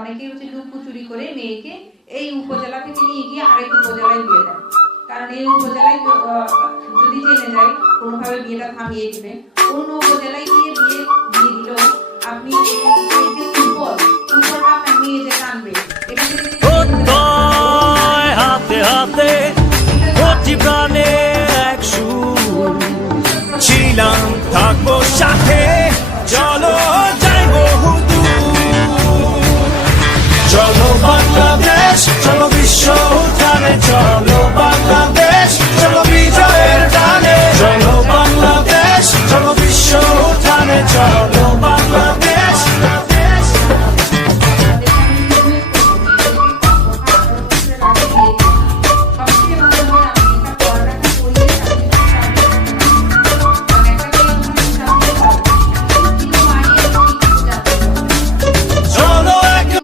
অনেকেই হচ্ছে লুকোচুরি করে মেয়েকে এই উপজেলা থেকে নিয়ে গিয়ে আরেক উপজেলায় বিয়ে দেয়, কারণ এই উপজেলায় যদি জেনে যায় কোনোভাবে বিয়েটা থামিয়ে দিবে, অন্য উপজেলায় গিয়ে বিয়ে দিল আপনি উপরটা আপনার মেয়ে যে টানবে হাতে হাতে প্রাণে এক সুর ছিলাম থাকবো সাথে চলো